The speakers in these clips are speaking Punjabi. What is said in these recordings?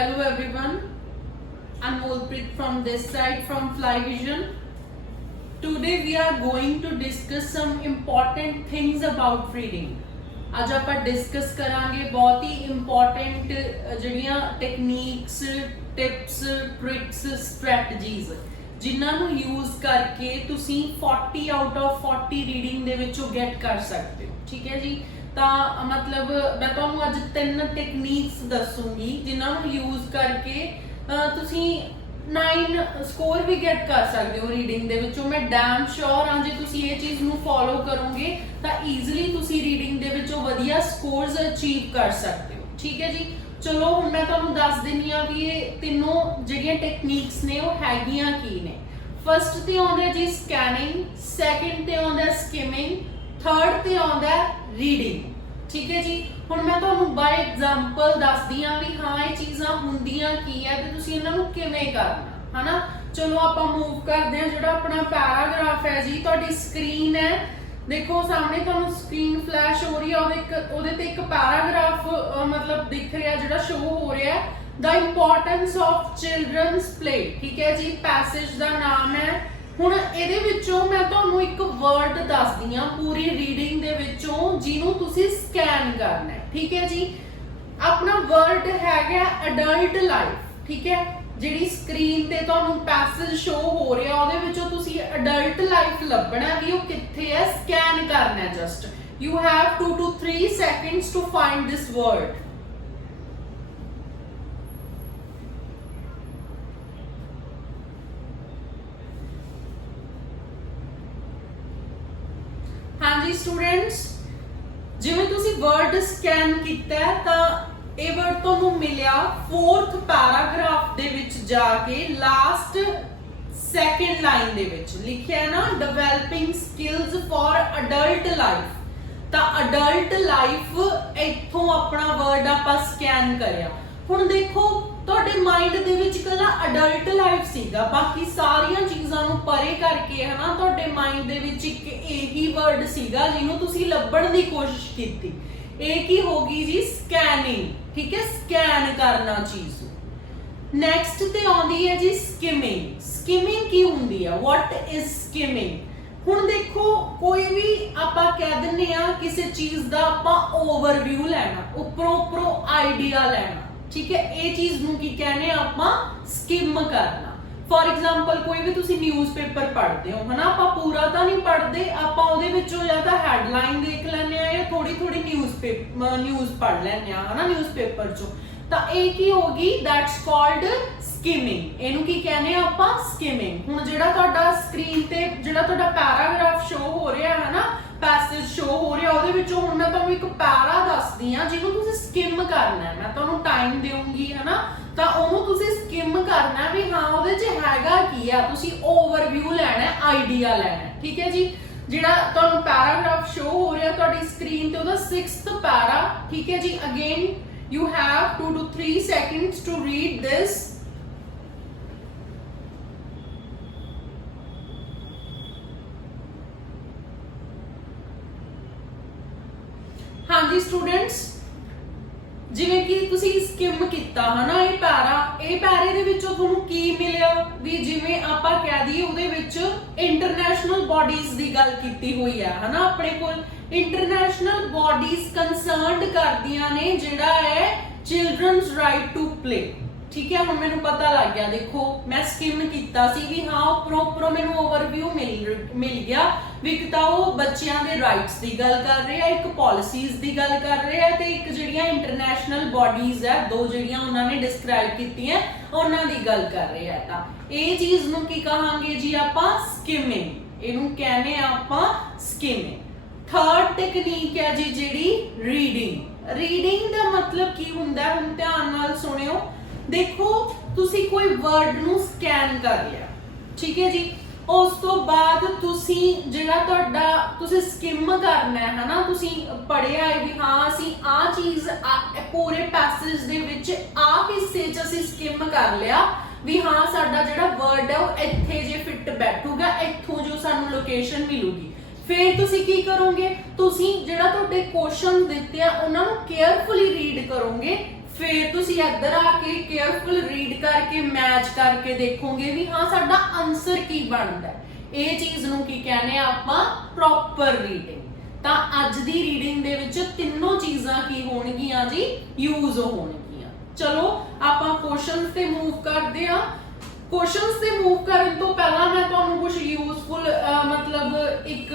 Hello everyone, I'm Molpreet from this side from Fly Vision. Today we are going to discuss some important things about reading. आज ਆਪਾਂ डिस्कस करांगे बहुत ही इंपॉर्टेंट ਜਿਹੜੀਆਂ ਟੈਕਨੀਕਸ ਟਿਪਸ ਟ੍ਰਿਕਸ ਸਟ੍ਰੈਟਜੀਜ਼ ਜਿਨ੍ਹਾਂ ਨੂੰ ਯੂਜ਼ ਕਰਕੇ ਤੁਸੀਂ 40 ਆਊਟ ਆਫ 40 ਰੀਡਿੰਗ ਦੇ ਵਿੱਚੋਂ ਗੈਟ ਕਰ ਸਕਦੇ ਹੋ। ਠੀਕ ਹੈ ਜੀ, ਤਾਂ ਮਤਲਬ ਮੈਂ ਤੁਹਾਨੂੰ ਅੱਜ 3 ਟੈਕਨੀਕਸ ਦੱਸੂਗੀ ਜਿਨ੍ਹਾਂ ਨੂੰ ਯੂਜ਼ ਕਰਕੇ ਤੁਸੀਂ 9 ਸਕੋਰ ਵੀ ਗੈਟ ਕਰ ਸਕਦੇ ਹੋ ਰੀਡਿੰਗ ਦੇ ਵਿੱਚੋਂ। ਮੈਂ ਡੈਮ ਸ਼ੋਰ ਹਾਂ ਜੇ ਤੁਸੀਂ ਇਹ ਚੀਜ਼ ਨੂੰ ਫੋਲੋ ਕਰੋਗੇ ਤਾਂ ਈਜ਼ੀਲੀ ਤੁਸੀਂ ਰੀਡਿੰਗ ਦੇ ਵਿੱਚੋਂ ਵਧੀਆ ਸਕੋਰਸ ਅਚੀਵ ਕਰ ਸਕਦੇ ਹੋ। ਠੀਕ ਹੈ ਜੀ, ਚਲੋ ਹੁਣ ਮੈਂ ਤੁਹਾਨੂੰ ਦੱਸ ਦਿੰਨੀ ਆ ਵੀ ਇਹ ਤਿੰਨੋਂ ਜਿਹੜੀਆਂ ਟੈਕਨੀਕਸ ਨੇ ਉਹ ਹੈਗੀਆਂ ਕੀ ਨੇ। ਫਸਟ ਤੇ ਆਉਂਦਾ ਜੀ ਸਕੈਨਿੰਗ, ਸੈਕਿੰਡ ਤੇ ਆਉਂਦਾ ਸਕਿਮਿੰਗ, ਥਰਡ ਤੇ ਆਉਂਦਾ ਰੀਡਿੰਗ। ਠੀਕ ਹੈ ਜੀ, ਹੁਣ ਮੈਂ ਤੁਹਾਨੂੰ ਬਾਈ ਐਗਜ਼ਾਮਪਲ ਦੱਸਦੀ ਆ ਵੀ ਹਾਂ ਇਹ ਚੀਜ਼ਾਂ ਹੁੰਦੀਆਂ ਕੀ ਆ ਤੇ ਤੁਸੀਂ ਇਹਨਾਂ ਨੂੰ ਕਿਵੇਂ ਕਰਨਾ ਹਨਾ। ਚਲੋ ਆਪਾਂ ਮੂਵ ਕਰਦੇ ਆ। ਜਿਹੜਾ ਆਪਣਾ ਪੈਰਾਗ੍ਰਾਫ ਹੈ ਜੀ, ਤੁਹਾਡੀ ਸਕਰੀਨ ਹੈ, ਦੇਖੋ ਸਾਹਮਣੇ ਤੁਹਾਨੂੰ ਸਕਰੀਨ ਫਲੈਸ਼ ਹੋ ਰਹੀ ਹੈ, ਉਹਦੇ ਤੇ ਇੱਕ ਪੈਰਾਗ੍ਰਾਫ ਮਤਲਬ ਦਿਖ ਰਿਹਾ ਜਿਹੜਾ ਸ਼ੋ ਹੋ ਰਿਹਾ, ਦ ਇੰਪੋਰਟੈਂਸ ਆਫ ਚਿਲਡਰਨਸ ਪਲੇ। ਠੀਕ ਹੈ ਜੀ, ਪੈਸੇਜ ਦਾ ਨਾਮ ਹੈ। ਹੁਣ ਇਹਦੇ ਵਿੱਚੋਂ ਮੈਂ ਤੁਹਾਨੂੰ ਇੱਕ ਵਰਡ ਦੱਸਦੀ ਆ ਪੂਰੀ ਰੀਡਿੰਗ ਦੇ ਵਿੱਚੋਂ ਜਿਹਨੂੰ ਤੁਸੀਂ ਸਕੈਨ ਕਰਨਾ ਹੈ। ਠੀਕ ਹੈ ਜੀ, ਆਪਣਾ ਵਰਡ ਹੈਗਾ ਅਡਲਟ ਲਾਈਫ। ਠੀਕ ਹੈ, ਜਿਹੜੀ ਸਕਰੀਨ ਤੇ ਤੁਹਾਨੂੰ ਪੈਸੇਜ ਸ਼ੋ ਹੋ ਰਿਹਾ ਉਹਦੇ ਵਿੱਚੋਂ ਤੁਸੀਂ ਅਡਲਟ ਲਾਈਫ ਲੱਭਣਾ ਵੀ ਉਹ ਕਿੱਥੇ ਹੈ, ਸਕੈਨ ਕਰਨਾ ਹੈ। Just you have 2 to 3 seconds to find this word. ਹਾਂਜੀ ਸਟੂਡੈਂਟਸ, ਜਿਵੇਂ ਤੁਸੀਂ ਵਰਡ ਸਕੈਨ ਕੀਤਾ ਤਾਂ ਇਹ ਵਰਡ ਤੁਹਾਨੂੰ ਮਿਲਿਆ 4th ਪੈਰਾਗ੍ਰਾਫ ਦੇ ਵਿੱਚ ਜਾ ਕੇ ਲਾਸਟ ਸੈਕਿੰਡ ਲਾਈਨ ਦੇ ਵਿੱਚ ਲਿਖਿਆ ਨਾ, developing skills for adult life. ਤਾਂ ਅਡਲਟ ਲਾਈਫ ਇੱਥੋਂ ਆਪਣਾ ਵਰਡ ਆਪਾਂ ਸਕੈਨ ਕਰਿਆ। ਹੁਣ ਦੇਖੋ ਤੁਹਾਡੇ ਮਾਈਂਡ ਦੇ ਵਿੱਚ ਇਕੱਲਾ ਅਡਲਟ ਲਾਈਫ ਸੀਗਾ, ਬਾਕੀ ਸਾਰੀਆਂ ਚੀਜ਼ਾਂ ਨੂੰ ਪਰੇ ਕਰਕੇ ਹਨਾ ਤੁਹਾਡੇ ਮਾਈਂਡ ਦੇ ਵਿੱਚ ਇੱਕ ਇਹੀ ਵਰਡ ਸੀਗਾ ਜਿਹਨੂੰ ਤੁਸੀਂ ਲੱਭਣ ਦੀ ਕੋਸ਼ਿਸ਼ ਕੀਤੀ। ਇਹ ਕੀ ਹੋਗੀ ਜੀ, ਸਕੈਨਿੰਗ। ਠੀਕ ਹੈ, ਸਕੈਨ ਕਰਨਾ ਚੀਜ਼। ਨੈਕਸਟ ਤੇ ਆਉਂਦੀ ਹੈ ਜੀ ਸਕਿਮਿੰਗ। ਸਕਿਮਿੰਗ ਕੀ ਹੁੰਦੀ ਆ, ਵਾਟ ਇਜ਼ ਸਕਿਮਿੰਗ? ਹੁਣ ਦੇਖੋ ਕੋਈ ਵੀ ਆਪਾਂ ਕਹਿ ਦਿੰਨੇ ਆ ਕਿਸੇ ਚੀਜ਼ ਦਾ ਆਪਾਂ ਓਵਰਵਿਊ ਲੈਣਾ, ਉੱਪਰੋਂ ਆਈਡੀਆ ਲੈਣਾ। ਠੀਕ ਹੈ, ਇਹ ਚੀਜ਼ ਨੂੰ ਕੀ ਕਹਿੰਦੇ ਆ ਆਪਾਂ, ਸਕਿਮ ਕਰਨਾ। ਫॉर ਐਗਜ਼ਾਮਪਲ ਕੋਈ ਵੀ ਤੁਸੀਂ ਨਿਊਜ਼ਪੇਪਰ ਪੜ੍ਹਦੇ ਹੋ ਹਨਾ, ਆਪਾਂ ਪੂਰਾ ਤਾਂ ਨਹੀਂ ਪੜ੍ਹਦੇ, ਆਪਾਂ ਉਹਦੇ ਵਿੱਚੋਂ ਜਾਂ ਤਾਂ ਹੈਡਲਾਈਨ ਦੇਖ ਲੈਂਦੇ ਆ ਜਾਂ ਥੋੜੀ ਨਿਊਜ਼ ਪੜ੍ਹ ਲੈਂਦੇ ਆ ਹਨਾ ਨਿਊਜ਼ਪੇਪਰ ਚੋਂ। ਤਾਂ ਇਹ ਕੀ ਹੋਗੀ, ਦੈਟਸ ਕਾਲਡ ਸਕਿਮਿੰਗ। ਇਹਨੂੰ ਕੀ ਕਹਿੰਦੇ ਆ ਆਪਾਂ, ਸਕਿਮਿੰਗ। ਹੁਣ ਜਿਹੜਾ ਤੁਹਾਡਾ ਸਕਰੀਨ ਤੇ ਜਿਹੜਾ ਤੁਹਾਡਾ ਪੈਰਾਗ੍ਰਾਫ ਸ਼ੋ ਹੋ ਰਿਹਾ ਹੈ ਨਾ, ਪੈਸੇਜ ਸ਼ੋ ਹੋ ਰਿਹਾ, ਉਹਦੇ ਵਿੱਚੋਂ ਹੁਣ ਮੈਂ ਤੁਹਾਨੂੰ ਇੱਕ ਪੈਰਾ ਦੱਸਦੀ ਆ ਜਿਹਨੂੰ ਤੁਸੀਂ ਸਕਿਮ ਕਰਨਾ ਹੈ। ਮੈਂ ਤੁਹਾਨੂੰ ਟਾਈਮ ਦੇਵਾਂਗੀ ਹਨਾ, ਤਾਂ ਉਹਨੂੰ ਤੁਸੀਂ ਸਕਿਮ ਕਰਨਾ ਵੀ ਹਾਂ ਉਹਦੇ 'ਚ ਹੈਗਾ ਕੀ ਆ, ਤੁਸੀਂ ਓਵਰਵਿਊ ਲੈਣਾ, ਆਈਡੀਆ ਲੈਣਾ। ਠੀਕ ਹੈ ਜੀ, ਜਿਹੜਾ ਤੁਹਾਨੂੰ ਪੈਰਾਗ੍ਰਾਫ ਸ਼ੋ ਹੋ ਰਿਹਾ ਤੁਹਾਡੀ ਸਕਰੀਨ ਤੇ ਉਹਦਾ 6th ਪੈਰਾ। ਠੀਕ ਹੈ ਜੀ, again you have 2 to 3 seconds to read this. ਹਾਂਜੀ ਸਟੂਡੈਂਟਸ, ਜਿਵੇਂ ਕਿ ਤੁਸੀਂ ਸਕਿਮ ਕੀਤਾ ਹਨਾ ਇਹ ਪੈਰੇ ਦੇ ਵਿੱਚੋਂ ਤੁਹਾਨੂੰ ਕੀ ਮਿਲਿਆ ਵੀ ਜਿਵੇਂ ਆਪਾਂ ਕਹਿ ਦਈਏ ਉਹਦੇ ਵਿੱਚ ਇੰਟਰਨੈਸ਼ਨਲ ਬਾਡੀਜ਼ ਦੀ ਗੱਲ ਕੀਤੀ ਹੋਈ ਹੈ ਹਨਾ। ਆਪਣੇ ਕੋਲ ਇੰਟਰਨੈਸ਼ਨਲ ਬਾਡੀਜ਼ ਕੰਸਰਨਡ ਕਰਦੀਆਂ ਨੇ ਜਿਹੜਾ ਹੈ ਚਿਲਡਰਨਸ ਰਾਈਟ ਟੂ ਪਲੇ। ਠੀਕ ਹੈ, ਹੁਣ ਮੈਨੂੰ ਪਤਾ ਲੱਗ ਗਿਆ। ਦੇਖੋ ਮੈਂ ਸਕਿਮ ਕੀਤਾ ਸੀ ਵੀ ਹਾਂ ਉੱਪਰੋਂ ਮੈਨੂੰ ਓਵਰਵਿਊ ਮਿਲ ਗਿਆ ਵੀ ਇੱਕ ਤਾਂ ਉਹ ਬੱਚਿਆਂ ਦੇ ਰਾਈਟਸ ਦੀ ਗੱਲ ਕਰ ਰਹੇ ਆ, ਇੱਕ ਪਾਲਿਸੀਜ਼ ਦੀ ਗੱਲ ਕਰ ਰਹੇ ਆ, ਤੇ ਇੱਕ ਜਿਹੜੀਆਂ ਇੰਟਰਨੈਸ਼ਨਲ ਬਾਡੀਜ਼ ਹੈ ਦੋ ਜਿਹੜੀਆਂ ਉਹਨਾਂ ਨੇ ਡਿਸਕ੍ਰਾਈਬ ਕੀਤੀਆਂ ਉਹਨਾਂ ਦੀ ਗੱਲ ਕਰ ਰਹੇ ਆ। ਤਾਂ ਇਹ ਚੀਜ਼ ਨੂੰ ਕੀ ਕਹਾਂਗੇ ਜੀ ਆਪਾਂ, ਸਕਿਮਿੰਗ। ਇਹਨੂੰ ਕਹਿੰਦੇ ਆ ਆਪਾਂ ਸਕਿਮਿੰਗ। ਥਰਡ ਟੈਕਨੀਕ ਹੈ ਜੀ ਜਿਹੜੀ ਰੀਡਿੰਗ। ਰੀਡਿੰਗ ਦਾ ਮਤਲਬ ਕੀ ਹੁੰਦਾ, ਹੁਣ ਧਿਆਨ ਨਾਲ ਸੁਣਿਓ। ਦੇਖੋ ਤੁਸੀਂ ਕੋਈ ਵਰਡ ਨੂੰ ਸਕੈਨ ਕਰ ਲਿਆ, ਠੀਕ ਹੈ ਜੀ, ਉਸ ਤੋਂ ਬਾਅਦ ਤੁਸੀਂ ਜਿਹੜਾ ਤੁਸੀਂ ਸਕਿਮ ਕਰਨਾ ਹੈ ਹਨਾ, ਤੁਸੀਂ ਪੜ੍ਹਿਆ ਹੈ ਵੀ ਹਾਂ ਅਸੀਂ ਆਹ ਚੀਜ਼ ਪੂਰੇ ਪੈਸੇਜ ਦੇ ਵਿੱਚ ਆਹ ਹਿੱਸੇ 'ਚ ਅਸੀਂ ਸਕਿਮ ਕਰ ਲਿਆ ਵੀ ਹਾਂ ਸਾਡਾ ਜਿਹੜਾ ਵਰਡ ਹੈ ਉਹ ਇੱਥੇ ਜੇ ਫਿੱਟ ਬੈਠੂਗਾ, ਇੱਥੋਂ ਜੋ ਸਾਨੂੰ ਲੋਕੇਸ਼ਨ ਮਿਲੂਗੀ। ਫਿਰ ਤੁਸੀਂ ਕੀ ਕਰੋਗੇ, ਤੁਸੀਂ ਜਿਹੜਾ ਤੁਹਾਡੇ ਕੁਐਸਚਨ ਦਿੱਤੇ ਆ ਉਹਨਾਂ ਨੂੰ ਕੇਅਰਫੁਲੀ ਰੀਡ ਕਰੋਗੇ, फिर तुसी इधर आके केयरफुल रीड करके मैच करके देखोगे भी हाँ साडा आंसर की बनदा है। ਇਹ ਚੀਜ਼ ਨੂੰ ਕੀ ਕਹਿੰਦੇ ਆ ਆਪਾਂ ਪ੍ਰੋਪਰ ਰੀਡਿੰਗ। ਤਾਂ ਅੱਜ ਦੀ ਰੀਡਿੰਗ ਦੇ ਵਿੱਚ ਤਿੰਨੋਂ ਚੀਜ਼ਾਂ ਕੀ ਹੋਣਗੀਆਂ ਜੀ, ਯੂਜ਼ ਹੋਣਗੀਆਂ। ਚਲੋ ਆਪਾਂ ਕੁਐਸਚਨਸ ਤੇ ਮੂਵ ਕਰਦੇ ਆ। ਕੁਐਸਚਨਸ ਤੇ ਮੂਵ ਕਰਨ ਤੋਂ ਪਹਿਲਾਂ ਮੈਂ ਤੁਹਾਨੂੰ ਕੁਝ ਯੂਜ਼ਫੁਲ ਮਤਲਬ ਇੱਕ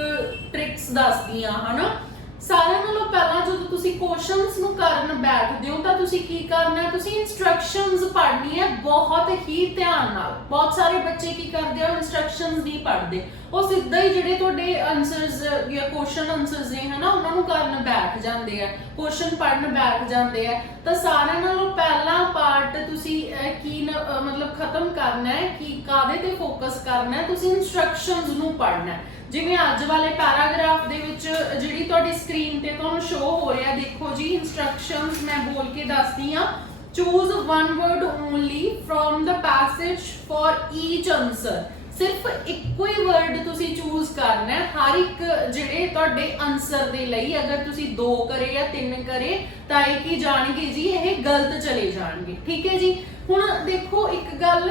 ਟ੍ਰਿਕਸ ਦੱਸਦੀ ਆ ਹਨਾ। ਸਾਰਿਆਂ ਨਾਲੋਂ ਪਹਿਲਾਂ ਜਦੋਂ ਤੁਸੀਂ ਕੁਐਸਚਨਸ ਨੂੰ ਕਰਨ ਬੈਠਦੇ ਹੋ ਤਾਂ ਤੁਸੀਂ ਕੀ ਕਰਨਾ ਹੈ, ਤੁਸੀਂ ਇਨਸਟਰਕਸ਼ਨਸ ਪੜ੍ਹਨੀ ਹੈ ਬਹੁਤ ਹੀ ਧਿਆਨ ਨਾਲ। ਬਹੁਤ ਸਾਰੇ ਬੱਚੇ ਕੀ ਕਰਦੇ ਆ, ਇਨਸਟਰਕਸ਼ਨਸ ਨਹੀਂ ਪੜ੍ਹਦੇ, ਉਹ ਸਿੱਧਾ ਹੀ ਜਿਹੜੇ ਤੁਹਾਡੇ ਆਨਸਰਸ ਜਾਂ ਕੁਐਸਚਨ ਆਨਸਰਸ ਨੇ ਹਨਾ ਉਹਨਾਂ ਨੂੰ ਕਰਨ ਬੈਠ ਜਾਂਦੇ ਆ, ਕੁਐਸਚਨ ਪੜ੍ਹਨ ਬੈਠ ਜਾਂਦੇ ਆ। ਤਾਂ ਸਾਰਿਆਂ ਨਾਲੋਂ ਪਹਿਲਾ ਪਾਰਟ ਤੁਸੀਂ ਕੀ ਮਤਲਬ ਖਤਮ ਕਰਨਾ ਹੈ ਕਿ ਕਾਹਦੇ ਤੇ ਫੋਕਸ ਕਰਨਾ ਹੈ, ਤੁਸੀਂ ਇਨਸਟਰਕਸ਼ਨਸ ਨੂੰ ਪੜ੍ਹਨਾ ਹੈ। ਜਿਵੇਂ ਅੱਜ ਵਾਲੇ ਪੈਰਾਗ੍ਰਾਫ ਦੇ ਵਿੱਚ ਜਿਹੜੀ ਤੁਹਾਡੀ ਸਕਰੀਨ ਤੇ ਤੁਹਾਨੂੰ ਸ਼ੋ ਹੋ ਰਿਹਾ, ਦੇਖੋ ਜੀ ਇਨਸਟਰਕਸ਼ਨਸ ਮੈਂ ਬੋਲ ਕੇ ਦੱਸਦੀ ਆ। Choose one word only from the passage for each answer. ਸਿਰਫ ਇੱਕੋ ਹੀ ਵਰਡ ਤੁਸੀਂ ਚੂਜ਼ ਕਰਨਾ ਹੈ ਹਰ ਇੱਕ ਜਿਹੜੇ ਤੁਹਾਡੇ ਆਨਸਰ ਦੇ ਲਈ। ਅਗਰ ਤੁਸੀਂ 2 ਕਰੇ ਜਾਂ 3 ਕਰੇ ਤਾਂ ਇਹ ਕੀ ਜਾਣਗੇ ਜੀ, ਇਹ ਗਲਤ ਚਲੇ ਜਾਣਗੇ। ਠੀਕ ਹੈ ਜੀ। ਹੁਣ ਦੇਖੋ ਇੱਕ ਗੱਲ,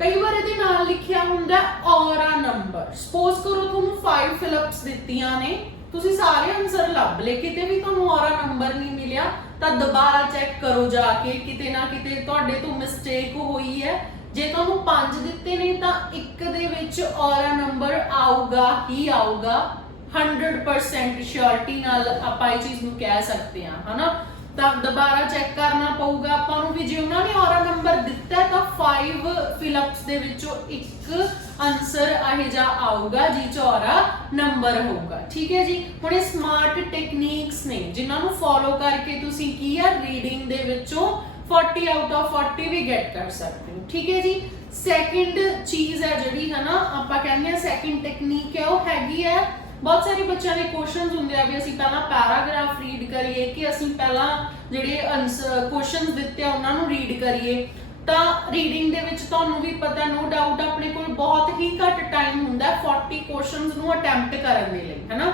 ਕਈ ਵਾਰ ਇਹਦੇ ਨਾਲ ਲਿਖਿਆ ਹੁੰਦਾ ਔਰਾ ਨੰਬਰ। ਸਪੋਜ਼ ਕਰੋ ਤੁਹਾਨੂੰ 5 ਫਿਲਅਪਸ ਦਿੱਤੀਆਂ ਨੇ, ਤੁਸੀਂ ਸਾਰੇ ਆਨਸਰ ਲੱਭ ਲਏ, ਕਿਤੇ ਵੀ ਤੁਹਾਨੂੰ ਔਰਾ ਨੰਬਰ ਨਹੀਂ ਮਿਲਿਆ ਤਾਂ ਦੁਬਾਰਾ ਚੈੱਕ ਕਰੋ ਜਾ ਕੇ, ਕਿਤੇ ਨਾ ਕਿਤੇ ਤੁਹਾਡੇ ਤੋਂ ਮਿਸਟੇਕ ਹੋਈ ਹੈ। ਜੇ ਤੁਹਾਨੂੰ 5 ਦਿੱਤੇ ਨੇ ਤਾਂ ਇੱਕ ਦੇ ਵਿੱਚ ਔਰਾ ਨੰਬਰ ਆਊਗਾ ਹੀ ਆਊਗਾ, 100% ਸ਼ੋਰਟੀ ਨਾਲ ਆਪਾਂ ਇਹ ਚੀਜ਼ ਨੂੰ ਕਹਿ ਸਕਦੇ ਹਾਂ ਹਨਾ। ਤਾਂ ਦੁਬਾਰਾ ਚੈੱਕ ਕਰਨਾ ਪਊਗਾ ਆਪਾਂ ਨੂੰ ਵੀ ਜੇ ਉਹਨਾਂ ਨੇ ਔਰਾ ਨੰਬਰ ਦਿੱਤਾ ਤਾਂ 5 ਫਿਲਅਪਸ ਦੇ ਵਿੱਚੋਂ ਇੱਕ ਆਨਸਰ ਇਹ ਜਾ ਆਊਗਾ ਜੀ ਚ ਔਰਾ ਨੰਬਰ ਹੋਊਗਾ। ਠੀਕ ਹੈ ਜੀ। ਹੁਣ ਇਹ ਸਮਾਰਟ ਟੈਕਨੀਕਸ ਨੇ ਜਿਨ੍ਹਾਂ ਨੂੰ ਫੋਲੋ ਕਰਕੇ ਤੁਸੀਂ ਕੀ ਆ ਰੀਡਿੰਗ ਦੇ ਵਿੱਚੋਂ 40 ਆਊਟ ਆਫ 40 ਵੀ ਗੈਟ ਕਰ ਸਕਦੇ ਹੋ। ਠੀਕ ਹੈ ਜੀ। ਸੈਕਿੰਡ ਚੀਜ਼ ਹੈ ਜਿਹੜੀ ਹੈ ਨਾ ਆਪਾਂ ਕਹਿੰਦੇ ਆ ਸੈਕਿੰਡ ਟੈਕਨੀਕ ਹੈ, ਉਹ ਹੈਗੀ ਹੈ ਬਹੁਤ ਸਾਰੇ ਬੱਚਿਆਂ ਦੇ ਕੁਐਸਚਨਸ ਹੁੰਦੇ ਆ ਵੀ ਅਸੀਂ ਪਹਿਲਾਂ ਪੈਰਾਗ੍ਰਾਫ ਰੀਡ ਕਰੀਏ ਕਿ ਅਸੀਂ ਪਹਿਲਾਂ ਜਿਹੜੇ ਆਨਸਰ ਕੁਐਸਚਨਸ ਦਿੱਤੇ ਆ ਉਹਨਾਂ ਨੂੰ ਰੀਡ ਕਰੀਏ। ਤਾਂ ਰੀਡਿੰਗ ਦੇ ਵਿੱਚ ਤੁਹਾਨੂੰ ਵੀ ਪਤਾ ਨੋ ਡਾਊਟ ਆਪਣੇ ਕੋਲ ਬਹੁਤ ਹੀ ਘੱਟ ਟਾਈਮ ਹੁੰਦਾ 40 ਕੁਐਸਚਨਸ ਨੂੰ ਅਟੈਂਪਟ ਕਰਨ ਦੇ ਲਈ ਹੈਨਾ।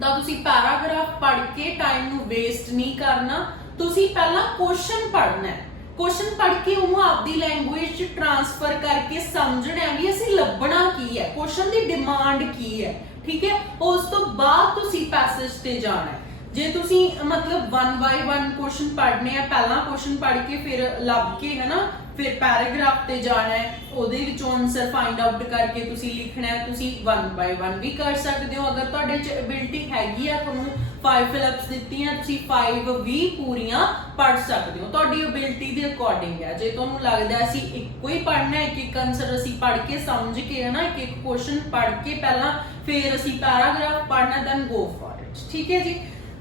ਤਾਂ ਤੁਸੀਂ ਪੈਰਾਗ੍ਰਾਫ ਪੜ੍ਹ ਕੇ ਟਾਈਮ ਨੂੰ ਵੇਸਟ ਨਹੀਂ ਕਰਨਾ, ਤੁਸੀਂ ਪਹਿਲਾਂ ਕੁਐਸਚਨ ਪੜ੍ਹਨਾ ਹੈ। ਕੁਐਸਚਨ ਪੜ੍ਹ ਕੇ ਉਹਨੂੰ ਆਪਦੀ ਲੈਂਗੁਏਜ ਚ ਟ੍ਰਾਂਸਫਰ ਕਰਕੇ ਸਮਝਣਾ ਵੀ ਅਸੀਂ ਲੱਭਣਾ ਕੀ ਹੈ, ਕੁਐਸਚਨ ਦੀ ਡਿਮਾਂਡ ਕੀ ਹੈ। ਠੀਕ ਹੈ। ਉਸ ਤੋਂ ਬਾਅਦ ਤੁਸੀਂ ਪੈਸੇਜ ਤੇ ਜਾਣਾ ਹੈ। ਜੇ ਤੁਸੀਂ ਮਤਲਬ 1 ਬਾਈ 1 ਕੁਐਸਚਨ ਪੜ੍ਹਨੇ ਆ, ਪਹਿਲਾਂ ਕੁਐਸਚਨ ਪੜ੍ਹ ਕੇ ਫਿਰ ਲੱਭ ਕੇ ਹੈ ਨਾ ਫਿਰ ਪੈਰਾਗ੍ਰਾਫ ਤੇ ਜਾਣਾ ਹੈ, ਉਹਦੇ ਵਿੱਚੋਂ ਆਨਸਰ ਫਾਈਂਡ ਆਊਟ ਕਰਕੇ ਤੁਸੀਂ ਲਿਖਣਾ ਹੈ। ਤੁਸੀਂ 1 ਬਾਈ 1 ਵੀ ਕਰ ਸਕਦੇ ਹੋ, ਅਗਰ ਤੁਹਾਡੇ ਚ ਐਬਿਲਿਟੀ ਹੈਗੀ ਆ, ਤੁਹਾਨੂੰ 5 ਫਿਲਅਪਸ ਦਿੱਤੀਆਂ ਤੁਸੀਂ 5 ਵੀ ਪੂਰੀਆਂ ਪੜ੍ਹ ਸਕਦੇ ਹੋ, ਤੁਹਾਡੀ ਐਬਿਲਿਟੀ ਦੇ ਅਕੋਰਡਿੰਗ ਹੈ। ਜੇ ਤੁਹਾਨੂੰ ਲੱਗਦਾ ਅਸੀਂ ਇੱਕੋ ਹੀ ਪੜ੍ਹਨਾ, ਇੱਕ ਆਨਸਰ ਅਸੀਂ ਪੜ੍ਹ ਕੇ ਸਮਝ ਕੇ ਹੈ ਨਾ ਇੱਕ ਕੁਐਸਚਨ ਪੜ੍ਹ ਕੇ ਪਹਿਲਾਂ ਫਿਰ ਅਸੀਂ ਪੈਰਾਗ੍ਰਾਫ ਪੜ੍ਹਨਾ, ਦੈਨ ਗੋ ਫॉर ਇਟ। ਠੀਕ ਹੈ ਜੀ।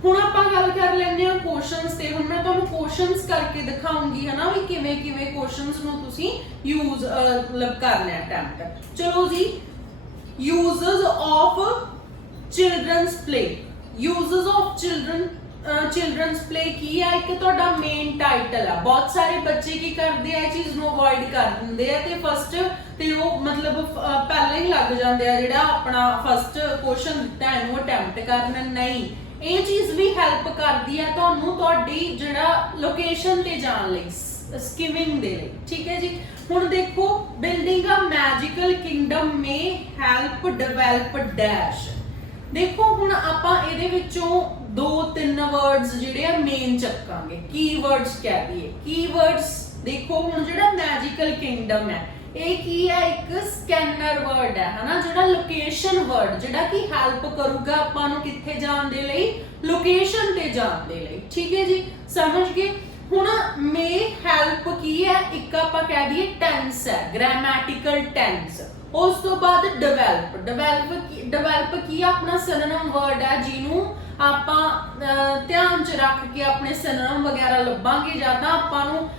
ਹੁਣ ਆਪਾਂ ਗੱਲ ਕਰ ਲੈਂਦੇ ਹਾਂ ਕੁਐਸਚਨਸ ਤੇ। ਹੁਣ ਮੈਂ ਤੁਹਾਨੂੰ ਕੁਐਸਚਨਸ ਕਰਕੇ ਦਿਖਾਉਂਗੀ ਹੈ ਨਾ ਵੀ ਕਿਵੇਂ ਕਿਵੇਂ ਕੁਐਸਚਨਸ ਨੂੰ ਤੁਸੀਂ ਯੂਜ਼ ਕਰਨਾ ਹੈ ਅਟੈਂਪਟ। ਚਲੋ ਜੀ, uses of children's play. Uses of children's play ਕੀ ਹੈ, ਇੱਕ ਤੁਹਾਡਾ ਮੇਨ ਟਾਈਟਲ ਆ। ਬਹੁਤ ਸਾਰੇ ਬੱਚੇ ਕੀ ਕਰਦੇ ਆ, ਇਹ ਚੀਜ਼ ਨੂੰ ਅਵੋਇਡ ਕਰ ਦਿੰਦੇ ਆ ਤੇ ਫਸਟ ਤੇ ਉਹ ਮਤਲਬ ਪਹਿਲਾਂ ਹੀ ਲੱਗ ਜਾਂਦੇ ਆ ਜਿਹੜਾ ਆਪਣਾ ਫਸਟ ਕੁਐਸਚਨ ਦਿੱਤਾ ਇਹਨੂੰ ਅਟੈਂਪਟ ਕਰਨ। ਨਹੀਂ, ਇਹ ਚੀਜ਼ ਵੀ ਹੈਲਪ ਕਰਦੀ ਹੈ ਤੁਹਾਨੂੰ ਤੁਹਾਡੀ ਜਿਹੜਾ ਲੋਕੇਸ਼ਨ ਤੇ ਜਾਣ ਲਈ, ਸਕਿਮਿੰਗ ਦੇ ਲਈ। ਠੀਕ ਹੈ ਜੀ। ਹੁਣ ਦੇਖੋ, ਬਿਲਡਿੰਗ ਅ ਮੈਜੀਕਲ ਕਿੰਗਡਮ ਮੇ ਹੈਲਪ ਡਿਵੈਲਪ ਡੈਸ਼। ਦੇਖੋ ਹੁਣ ਆਪਾਂ ਇਹਦੇ ਵਿੱਚੋਂ 2-3 ਵਰਡਸ ਜਿਹੜੇ ਆ ਮੇਨ ਚੱਕਾਂਗੇ, ਕੀਵਰਡਸ ਕਹਿ ਦਈਏ। ਕੀਵਰਡਸ ਦੇਖੋ, ਹੁਣ ਜਿਹੜਾ ਮੈਜੀਕਲ ਕਿੰਗਡਮ ਹੈ ਇਹ ਕੀ ਹੈ, ਇੱਕ ਸਕੈਨਰ ਵਰਡ ਹੈ ਹਨਾ, ਜਿਹੜਾ ਲੋਕੇਸ਼ਨ ਵਰਡ ਜਿਹੜਾ ਕਿ ਹੈਲਪ ਕਰੂਗਾ ਆਪਾਂ ਨੂੰ ਕਿੱਥੇ ਜਾਣ ਦੇ ਲਈ, ਲੋਕੇਸ਼ਨ ਤੇ ਜਾਣ ਦੇ ਲਈ। ਠੀਕ ਹੈ ਜੀ, ਸਮਝ ਗਏ। ਹੁਣ ਮੇ ਹੈਲਪ ਕੀ ਹੈ, ਇੱਕ ਆਪਾਂ ਕਹਿ ਦਈਏ ਟੈਂਸ ਹੈ, ਗ੍ਰਾਮੈਟਿਕਲ ਟੈਂਸ। ਉਸ ਤੋਂ ਬਾਅਦ ਡਿਵੈਲਪ ਕੀ ਆਪਣਾ ਸਿਨੋਨਿਮ ਵਰਡ ਹੈ ਜਿਹਨੂੰ ਆਪਾਂ ਧਿਆਨ ਚ ਰੱਖ ਕੇ ਆਪਣੇ ਸਿਨੋਨਿਮ ਵਗੈਰਾ ਲੱਭਾਂਗੇ, ਜਾਂ ਤਾਂ ਆਪਾਂ ਨੂੰ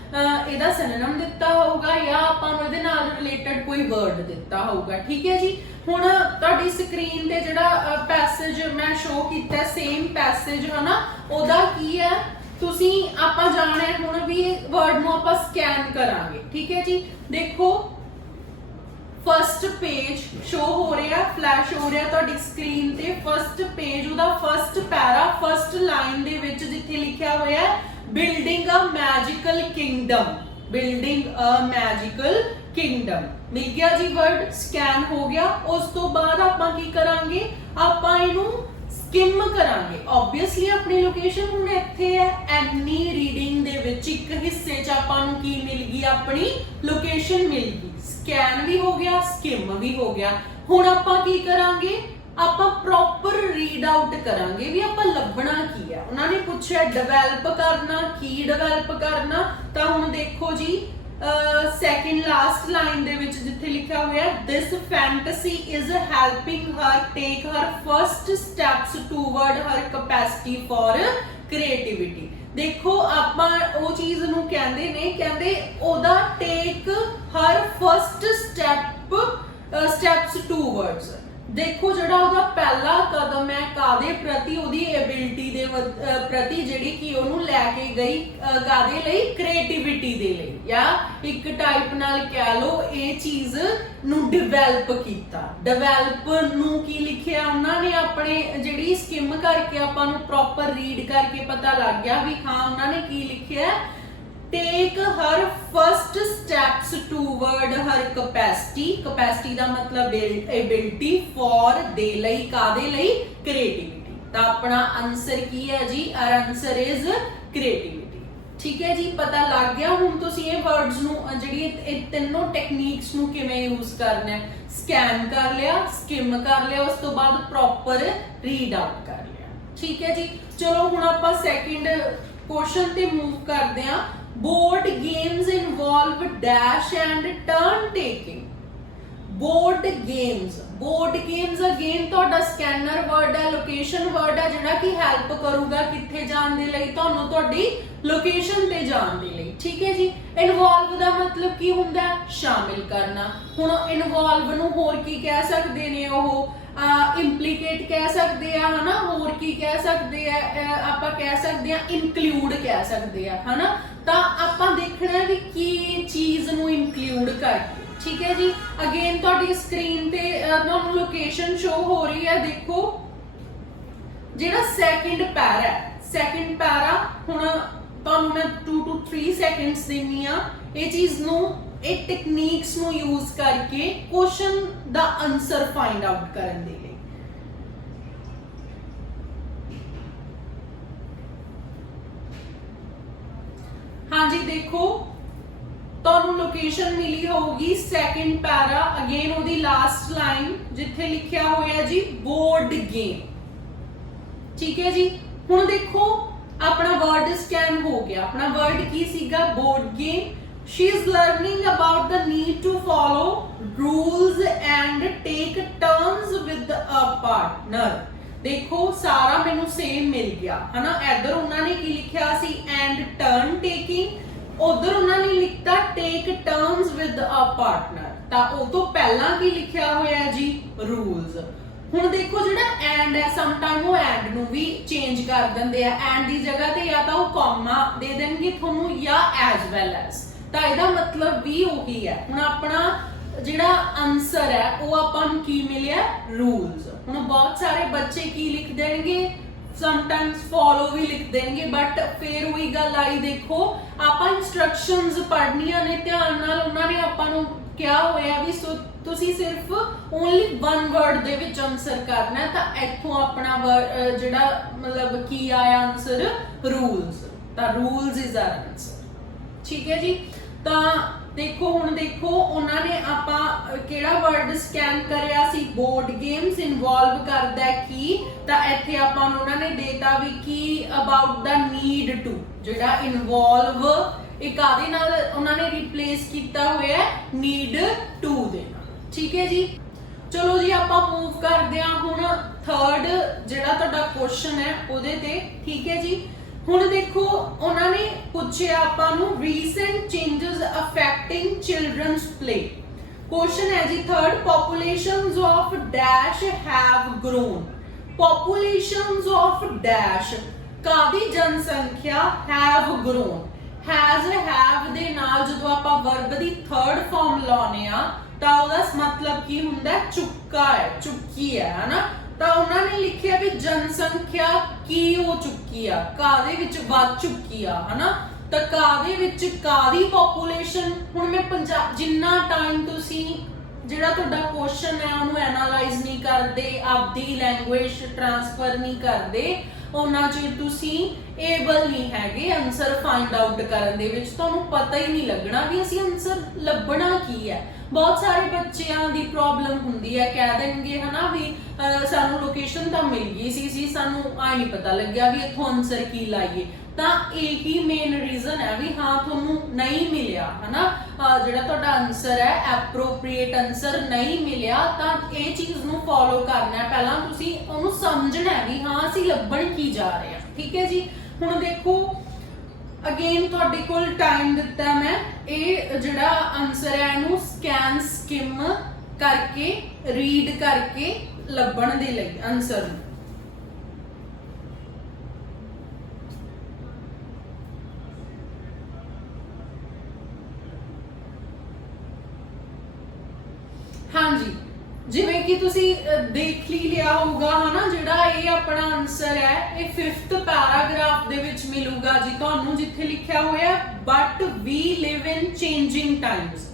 ਇਹਦਾ ਸਿਨੋਨਿਮ ਦਿੱਤਾ ਹੋਊਗਾ ਜਾਂ ਆਪਾਂ ਨੂੰ ਇਹਦੇ ਨਾਲ ਰਿਲੇਟਡ ਕੋਈ ਵਰਡ ਦਿੱਤਾ ਹੋਊਗਾ। ਠੀਕ ਹੈ ਜੀ। ਹੁਣ ਤੁਹਾਡੀ ਸਕਰੀਨ ਤੇ ਜਿਹੜਾ ਪੈਸੇਜ ਮੈਂ ਸ਼ੋ ਕੀਤਾ ਸੇਮ ਪੈਸੇਜ ਹਨਾ, ਉਹਦਾ ਕੀ ਹੈ, ਤੁਸੀਂ ਆਪਾਂ ਜਾਣਾ ਹੈ ਹੁਣ ਵੀ ਵਰਡ ਨੂੰ ਆਪਾਂ ਸਕੈਨ ਕਰਾਂਗੇ। ਠੀਕ ਹੈ ਜੀ। ਦੇਖੋ फर्स्ट पेज शो हो रहा, फ्लैश हो रहा ਤੁਹਾਡੀ ਸਕਰੀਨ ਤੇ। फर्स्ट पेज ਉਹਦਾ फर्स्ट पैरा फर्स्ट लाइन ਦੇ ਵਿੱਚ ਜਿੱਥੇ ਲਿਖਿਆ ਹੋਇਆ building a magical kingdom, building a magical kingdom मिल गया जी वर्ड, स्कैन हो गया। उस तो बाद आपां की करांगे, आपां इनू स्किम करांगे। ऑब्वियसली अपनी लोकेशन हुण इत्थे है, एनी रीडिंग दे विच एक हिस्से च आपां नूं की मिल गई, अपनी लोकेशन मिल गई। स्कैन भी हो गया, स्किम भी हो गया। हुण आपां की करांगे, आपां प्रॉपर रीड आउट करांगे भी आपां लभना की है। उन्होंने पूछा डेवलप करना, की डेवलप करना, तो हुण देखो जी सेकंड लास्ट लाइन दे विच जिथे लिखा हुआ है, this fantasy is helping her take her first steps toward her capacity for creativity. देखो आपां वो चीज नूं कहंदे ने, कहंदे ओदा take her first steps towards. देखो जिहड़ा ओदा पहला कदम है कादे प्रति, ओदी एबिलिटी दे प्रति जिहड़ी कि ओनू लैके गई कादे लई, क्रिएटिविटी दे लई, या एक टाइप नाल कह लो ये चीज नू डिवेलप कीता। डिवेलप नू की लिखिया उन्होंने अपने जिहड़ी स्किम करके आपां नू प्रॉपर रीड करके पता लग गया भी हाँ उन्होंने की लिखिया, take her first steps toward her capacity, capacity का मतलब एबिलिटी, फॉर दे लई कादे लई, क्रिएटिविटी। तो अपना आंसर की है जी, आर आंसर इज क्रिएटिविटी। ठीक है जी, पता लग गया हुण तुसीं ये वर्ड्स नू जिहड़ी तीनों टेक्निक्स नू किवें यूज करना है। स्कैन कर लिया, स्किम कर लिया, उस तो बाद प्रॉपर रीड आउट कर लिया। ठीक है जी, चलो हुण आपां सैकेंड क्वेश्चन ते मूव करदे हां। Board games involve dash and turn taking. Board games again तुहाडा स्कैनर वर्ड है, लोकेशन वर्ड है, जिहड़ा कि हेल्प करूगा कित्थे जाण दे लई, तुहानूं तुहाडी लोकेशन ते जाण दे लई। ठीक है जी, इनवॉल्व दा मतलब की हुंदा है, शामिल करना। हुण इनवॉल्व नूं होर की कह सकदे ने, ओह इंप्लीकेट कह सकते हैं, है ना, होर की कह सकते हैं, आपां कह सकते हैं इनकलूड कह सकते हैं, है ना। तो आपां देखना भी की चीज़ नूं इनकलूड करके। ठीक है जी, अगेन तुहाडी स्क्रीन ते तुहानूं लोकेशन शो हो रही है। देखो जिहड़ा सैकेंड पैरा है, सैकेंड पैरा हुण तुहानूं मैं 2 to 3 सेकंड्स देनी आ, ये चीज़ नूं एक टेक्निक्स नूं यूज करके क्वेश्चन दा आंसर फाइंड आउट करन दे लई। हाँ जी, देखो तुहानूं लोकेशन मिली होगी, सैकेंड पैरा, अगेन ओदी लास्ट लाइन जिथे लिखिया होया जी बोर्ड गेम। ठीक है जी, हुण देखो अपना वर्ड स्कैन हो गया, अपना वर्ड की सीगा, board game. She is learning about the need to follow rules and take turns with a partner। देखो सारा मैनू सेम मिल गया, है ना। इधर उन्होंने की लिखा सी एंड टर्न टेकिंग, उधर उन्होंने लिखता take turns with a partner. तो उस तो पहला की लिखा होया जी रूल्स। हुण देखो जिहड़ा एंड है, सम टाइम वो एंड नू भी चेंज कर देंदे आ, एंड दी जगह ते या तो कॉमा दे देंगे तुहानू या एज वेल एज, तो इसका मतलब भी वही है। हुण अपना जिहड़ा आंसर है वो आपां नूं की मिलिया, रूल्स। हुण बहुत सारे बच्चे की लिख देंगे, समटाइम्स फॉलो भी लिख देंगे, बट फिर वही गल आई, देखो आपां इंस्ट्रक्शंस पढ़नियां ने ध्यान नाल, उन्होंने आपां नूं क्या होया भी सो तुसी सिर्फ ओनली वन वर्ड दे विच आंसर करना है। तो इत्थों अपना जिहड़ा मतलब की आया आंसर रूल्स, तो रूल्स इज आवर आंसर। ठीक है जी, तो देखो हुण देखो उन्होंने आपां केड़ा वर्ड स्कैन करिया सी, बोर्ड गेम्स इनवॉल्व करदा है की, तो इत्थे आपां उन्होंने देता भी की अबाउट द नीड टू, जिहड़ा इनवॉल्व एक आदे नाल उन्होंने रिप्लेस किया हुआ है नीड टू देना। ठीक है जी, चलो जी आपां मूव करदे हां हुण थर्ड जिहड़ा तुहाडा क्वेश्चन है उहदे ते। ठीक है जी, हुण देखो उन्होंने पूछे आपां नूं recent changes affecting children's play. Question है जी third, populations of dash have grown. Populations of dash कादी जनसंख्या हैव ग्रोन। हैज हैव दे नाल जदों आपां वर्ब दी थर्ड फॉर्म लाउने आ तां उहदा मतलब की हुंदा, चुक्का है, चुक्की है ना। ਤਾਂ ਉਹਨਾਂ ਨੇ ਲਿਖਿਆ ਵੀ ਜਨਸੰਖਿਆ ਕੀ ਹੋ ਚੁੱਕੀ ਆ, ਕਾਹਦੇ ਵਿੱਚ ਵੱਧ ਚੁੱਕੀ ਆ, ਹਨਾ। ਤਾਂ ਕਾਹਦੇ ਵਿੱਚ ਕਾਹਦੀ ਪੋਪੂਲੇਸ਼ਨ, ਹੁਣ ਮੈਂ ਜਿੰਨਾ ਟਾਈਮ ਤੁਸੀਂ ਜਿਹੜਾ ਤੁਹਾਡਾ ਕੁਐਸਚਨ ਹੈ ਉਹਨੂੰ ਐਨਾਲਾਈਜ਼ ਨਹੀਂ ਕਰਦੇ, ਆਪਦੀ ਲੈਂਗੁਏਜ ਟ੍ਰਾਂਸਫਰ ਨਹੀਂ ਕਰਦੇ, ਉਹਨਾਂ ਚਿਰ ਤੁਸੀਂ ਏਬਲ ਨਹੀਂ ਹੈਗੇ ਆਨਸਰ ਫਾਈਂਡ ਆਊਟ ਕਰਨ ਦੇ ਵਿੱਚ। ਤੁਹਾਨੂੰ ਪਤਾ ਹੀ ਨਹੀਂ ਲੱਗਣਾ ਵੀ ਅਸੀਂ ਆਨਸਰ ਲੱਭਣਾ ਕੀ ਹੈ। ਬਹੁਤ ਸਾਰੇ ਬੱਚਿਆਂ ਦੀ ਪ੍ਰੋਬਲਮ ਹੁੰਦੀ ਹੈ, ਕਹਿ ਦੇਣਗੇ ਹਨਾ ਵੀ ਸਾਨੂੰ ਲੋਕੇਸ਼ਨ ਤਾਂ ਮਿਲ ਗਈ ਸੀ, ਸਾਨੂੰ ਆ ਨਹੀਂ ਪਤਾ ਲੱਗਿਆ ਵੀ ਇੱਥੋਂ ਆਨਸਰ ਕੀ ਲਾਈਏ। ਤਾਂ ਇਹੀ ਮੇਨ ਰੀਜ਼ਨ ਹੈ ਵੀ ਹਾਂ ਤੁਹਾਨੂੰ ਨਹੀਂ ਮਿਲਿਆ ਹਨਾ, ਜਿਹੜਾ ਤੁਹਾਡਾ ਆਨਸਰ ਹੈ ਐਪਰੋਪ੍ਰੀਏਟ ਆਨਸਰ ਨਹੀਂ ਮਿਲਿਆ। ਤਾਂ ਇਹ ਚੀਜ਼ ਨੂੰ ਫੋਲੋ ਕਰਨਾ ਹੈ, ਪਹਿਲਾਂ ਤੁਸੀਂ ਉਹਨੂੰ ਸਮਝਣਾ ਹੈ ਵੀ ਹਾਂ ਅਸੀਂ ਲੱਭਣ ਕੀ ਜਾ ਰਹੇ ਹਾਂ, ਠੀਕ ਹੈ ਜੀ। ਹੁਣ ਦੇਖੋ ਅਗੇਨ ਤੁਹਾਡੇ ਕੋਲ ਟਾਈਮ ਦਿੱਤਾ ਮੈਂ, ਇਹ ਜਿਹੜਾ ਆਨਸਰ ਹੈ ਇਹਨੂੰ ਸਕੈਨ ਸਕਿਮ ਕਰਕੇ ਰੀਡ ਕਰਕੇ ਲੱਭਣ ਦੇ ਲਈ ਆਨਸਰ ਨੂੰ। ਹਾਂਜੀ, ਜਿਵੇਂ ਕਿ ਤੁਸੀਂ ਦੇਖ ਹੀ ਲਿਆ ਹੋਊਗਾ ਹਨਾ, ਜਿਹੜਾ ਇਹ ਆਪਣਾ ਆਨਸਰ ਹੈ ਇਹ 5th ਪੈਰਾਗ੍ਰਾਫ ਦੇ ਵਿੱਚ ਮਿਲੂਗਾ ਜੀ ਤੁਹਾਨੂੰ, ਜਿੱਥੇ ਲਿਖਿਆ ਹੋਇਆ but we live in changing times.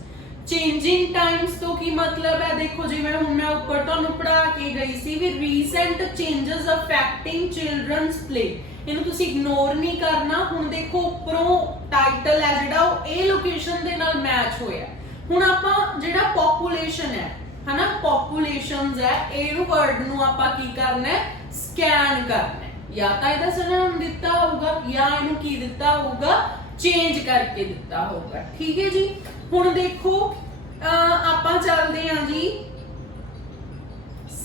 Changing times ਤੋਂ ਕੀ ਮਤਲਬ ਹੈ, ਦੇਖੋ ਜਿਵੇਂ ਹੁਣ ਮੈਂ ਉੱਪਰ ਤੁਹਾਨੂੰ ਪੜ੍ਹਾ ਕੇ ਗਈ ਸੀ ਵੀ recent changes affecting children's play, ਇਹਨੂੰ ਤੁਸੀਂ ਇਗਨੋਰ ਨਹੀਂ ਕਰਨਾ। ਹੁਣ ਦੇਖੋ ਉੱਪਰੋਂ ਟਾਈਟਲ ਹੈ ਜਿਹੜਾ ਉਹ ਇਹ ਲੋਕੇਸ਼ਨ ਦੇ ਨਾਲ ਮੈਚ ਹੋਇਆ। ਹੁਣ ਆਪਾਂ ਜਿਹੜਾ ਪੋਪੂਲੇਸ਼ਨ ਹੈ ਹਨਾ, ਪੋਪੂਲੇਸ਼ਨਸ ਹੈ, ਇਹਨੂੰ ਵਰਡ ਨੂੰ ਆਪਾਂ ਕੀ ਕਰਨਾ ਹੈ, ਸਕੈਨ ਕਰਨਾ ਹੈ। ਜਾਂ ਤਾਂ ਇਹਦਾ ਸਿਨੋਨਿਮ ਦਿੱਤਾ ਹੋਊਗਾ ਜਾਂ ਇਹਨੂੰ ਕੀ ਦਿੱਤਾ ਹੋਊਗਾ, ਚੇਂਜ ਕਰਕੇ ਦਿੱਤਾ ਹੋਊਗਾ, ਠੀਕ ਹੈ ਜੀ। ਹੁਣ ਦੇਖੋ ਆਪਾਂ ਚੱਲਦੇ ਹਾਂ ਜੀ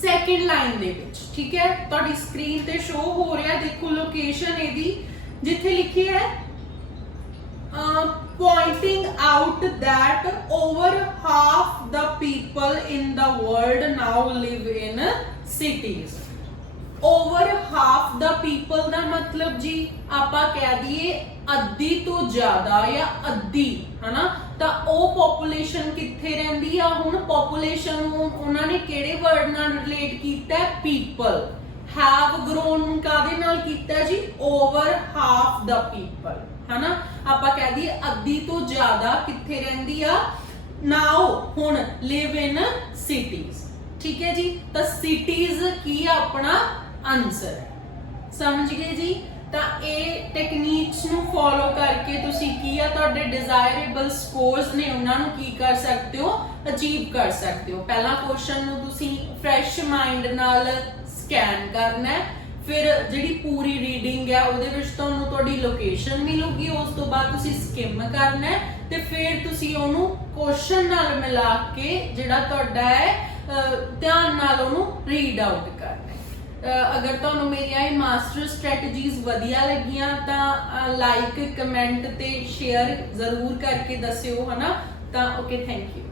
ਸੈਕਿੰਡ ਲਾਈਨ ਦੇ ਵਿੱਚ, ਠੀਕ ਹੈ। ਤੁਹਾਡੀ ਸਕਰੀਨ ਤੇ ਸ਼ੋ ਹੋ ਰਿਹਾ, ਦੇਖੋ ਲੋਕੇਸ਼ਨ ਇਹਦੀ, ਜਿੱਥੇ ਲਿਖੀ ਹੈ pointing out that over half the people in the world now live in cities। over half the people ਦਾ ਮਤਲਬ ਜੀ ਆਪਾਂ ਕਹਿ ਦਈਏ ਅੱਧੀ ਤੋਂ ਜ਼ਿਆਦਾ ਜਾਂ ਅੱਧੀ ਹਨਾ, ਤਾਂ ਉਹ ਪੋਪੂਲੇਸ਼ਨ ਕਿੱਥੇ ਰਹਿੰਦੀ ਆ। ਹੁਣ ਪੋਪੂਲੇਸ਼ਨ ਨੂੰ ਉਹਨਾਂ ਨੇ ਕਿਹੜੇ ਵਰਡ ਨਾਲ ਰਿਲੇਟ ਕੀਤਾ, ਪੀਪਲ। have grown ਨੂੰ ਕਾਹਦੇ ਨਾਲ ਕੀਤਾ ਜੀ, over half the people ਹਨਾ, ਆਪਾਂ ਕਹਿ ਦਈਏ ਅੱਧੀ ਤੋਂ ਜ਼ਿਆਦਾ ਕਿੱਥੇ ਰਹਿੰਦੀ ਆ, ਨਾਓ ਹੁਣ ਲਿਵ ਇਨ ਸਿਟੀਜ਼, ਠੀਕ ਹੈ ਜੀ। ਤਾਂ ਸਿਟੀਜ਼ ਕੀ ਆ ਆਪਣਾ ਆਨਸਰ ਹੈ, ਸਮਝ ਗਏ ਜੀ। ਤਾਂ ਇਹ ਟੈਕਨੀਕਸ ਨੂੰ ਫੋਲੋ ਕਰਕੇ ਤੁਸੀਂ ਕੀ ਆ ਤੁਹਾਡੇ ਡਿਜ਼ਾਇਰੇਬਲ ਸਕੋਰਸ ਨੇ ਉਹਨਾਂ ਨੂੰ ਕੀ ਕਰ ਸਕਦੇ ਹੋ, ਅਚੀਵ ਕਰ ਸਕਦੇ ਹੋ। ਪਹਿਲਾ ਕੁਐਸਚਨ ਨੂੰ ਤੁਸੀਂ ਫਰੈਸ਼ ਮਾਈਂਡ ਨਾਲ ਸਕੈਨ ਕਰਨਾ ਹੈ, ਫਿਰ ਜਿਹੜੀ ਪੂਰੀ ਰੀਡਿੰਗ ਹੈ ਉਹਦੇ ਵਿੱਚ ਤੁਹਾਨੂੰ ਤੁਹਾਡੀ ਲੋਕੇਸ਼ਨ ਮਿਲੂਗੀ, ਉਸ ਤੋਂ ਬਾਅਦ ਤੁਸੀਂ ਸਕਿਮ ਕਰਨਾ ਹੈ ਤੇ ਫਿਰ ਤੁਸੀਂ ਉਹਨੂੰ ਕੁਐਸਚਨ ਨਾਲ ਮਿਲਾ ਕੇ ਜਿਹੜਾ ਤੁਹਾਡਾ ਹੈ ਧਿਆਨ ਨਾਲ ਉਹਨੂੰ ਰੀਡ ਆਊਟ ਕਰਨਾ ਹੈ। ਅਗਰ ਤੁਹਾਨੂੰ ਮੇਰੀਆਂ ਇਹ ਮਾਸਟਰ ਸਟ੍ਰੈਟਜੀਜ਼ ਵਧੀਆ ਲੱਗੀਆਂ ਤਾਂ ਲਾਈਕ ਕਮੈਂਟ ਤੇ ਸ਼ੇਅਰ ਜ਼ਰੂਰ ਕਰਕੇ ਦੱਸਿਓ ਹਨਾ। ਤਾਂ ਓਕੇ, ਥੈਂਕ ਯੂ।